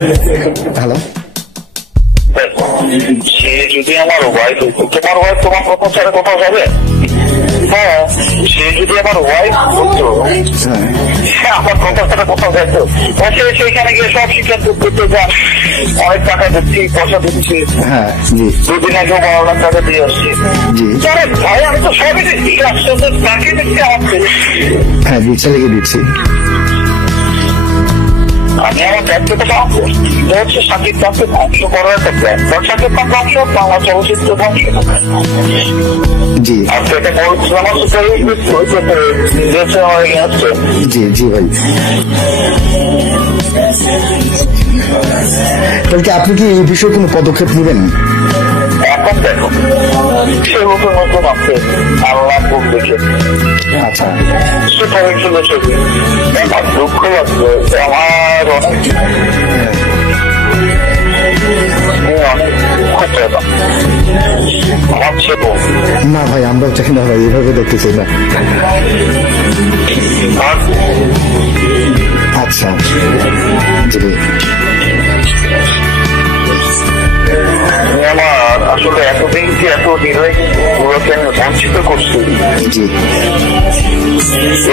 Hello, সে যদি আমার wife হইতো, তোমার ওয়াইফ তোমার কথা ছাড়া কোথাও যাবে? হ্যাঁ, সে যদি আমার ওয়াইফ হতো, সে আমার কথা ছাড়া কোথাও যাইতো? সেখানে গিয়ে সব সিদ্ধান্ত করতে যান, অনেক টাকা দিচ্ছি, পয়সা দিচ্ছি। হ্যাঁ জি, 2 দিন আগে 12 লাখ টাকা দিয়ে আসছি। জি ভাই আমি তো সবই দিচ্ছি, একসাথে তাকে দিচ্ছি আমাকে। হ্যাঁ দিচ্ছা লিখে দিচ্ছি। আমি আমার দায়িত্বটা পাবো। এটা হচ্ছে শাকিব খানকে ধ্বংস করার একটা প্ল্যান। শাকিব খান ধ্বংস, বাংলা চলচ্চিত্র ধ্বংস। জি আর সেটা বলছে আমার সাথে জি জি ভাই, তাহলে কি আপনি কি এই বিষয়ে কোনো পদক্ষেপ নেবেন? এখন দেখো সে লোকের মধ্যে আছে আল্লাহ বুক দেখে। আচ্ছা, সেটা হয়েছিল ছবি। আমার দুঃখ লাগছে যে আমার অনেক আমার ছিল না ভাই আমরাও চাই না ভাই, এভাবে দেখতে চাই না। আচ্ছা জি, আমার আসলে এতদিন কি এত নির্বাহী গুলোকে আমি বঞ্চিত করছি, জি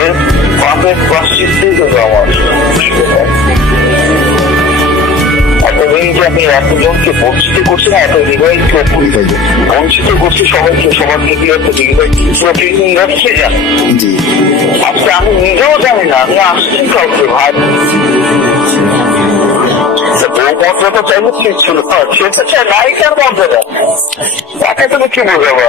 এর পাপের প্রাশ্চিত্যই কিন্তু আমার। এতদিন যে আমি এতজনকে বঞ্চিত করছি না, এত নির্বাহীকে বঞ্চিত করছি, সবাইকে সবার থেকে একটা নির্বাহী প্রতিদিন রাখছে জানি। জি আজকে আমি নিজেও জানি না আমি আসছি কাউকে ভাই। বউ মর্যাদা চাইলে ঠিক ছিল, সেটা চাই নায়িকার মর্যাদা, তাকে তুমি কি বোঝাবো?